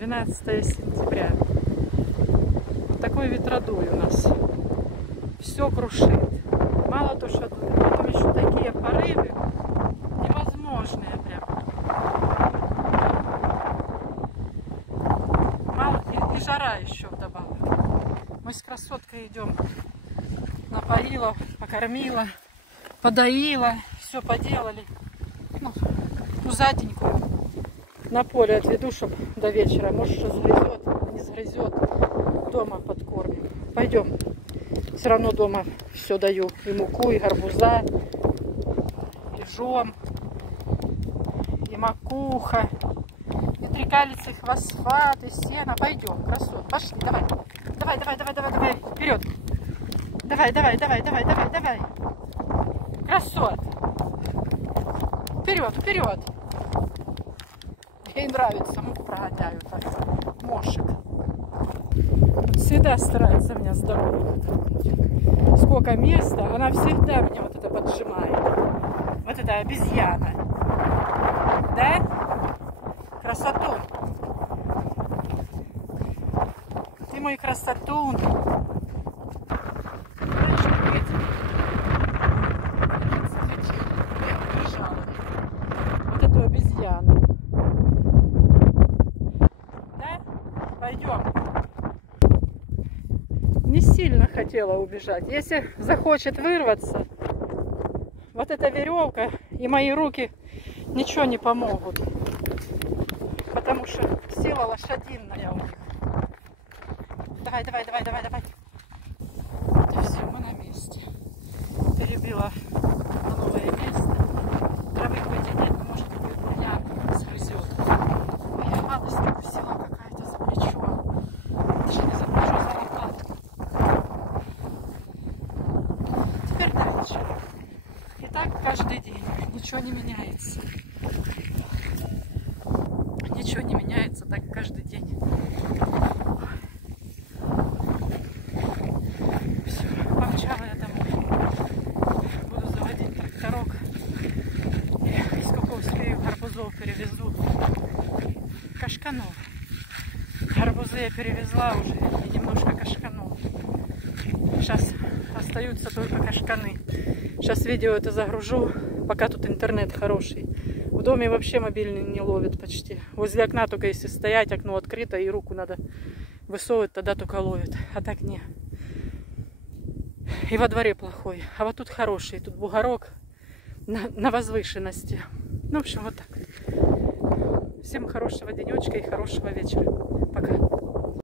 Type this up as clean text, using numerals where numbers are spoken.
12 сентября. Вот такой ветродуй у нас. Все крушит. Мало то, что тут, потом еще такие порывы невозможные прям. Мало и жара еще вдобавок. Мы с красоткой идем. Напоила, покормила, подоила, все поделали. Ну, заденькую на поле отведу, чтобы до вечера. Может, что сгрызет, не сгрызет. Дома подкормим. Пойдем. Все равно дома все даю. И муку, и гарбуза, и жом, и макуха, и трикалицы, фосфат, и сено. Пойдем, красот. Пошли, давай. Давай, давай, давай, давай, давай. Вперед. Давай, давай, давай, давай, давай, давай. Красот. Вперед, вперед. Ей нравится, муку прогоняю так. Мошек. Всегда старается меня здорово. Сколько места, она всегда меня вот это поджимает. Вот эта обезьяна. Да? Красотун. Ты мой красотун. Вот эту обезьяну. Да? Пойдем. Не сильно хотела убежать. Если захочет вырваться, вот эта веревка и мои руки ничего не помогут. Потому что сила лошадиная у них. Давай, давай, давай, давай, давай. И все, мы на месте. Перебила на новое место. Травы хоть и нет, но может быть меня сгрызет. Моя радость взяла какая-то за плечо. Даже не за плечо, за лопатку. Теперь дальше. И так каждый день. Ничего не меняется. Ничего не меняется, так каждый день. Все, помчала я домой. Буду заводить тракторок. И сколько успею, гарбузов перевезу. Кашканов. Гарбузы я перевезла уже и немножко кашканов. Сейчас остаются только кашканы. Сейчас видео это загружу, пока тут интернет хороший. В доме вообще мобильный не ловит почти. Возле окна только если стоять, окно открыто и руку надо высовывать, тогда только ловит. А так не. И во дворе плохой. А вот тут хороший. Тут бугорок на возвышенности. Ну, в общем, вот так. Всем хорошего денечка и хорошего вечера. Пока.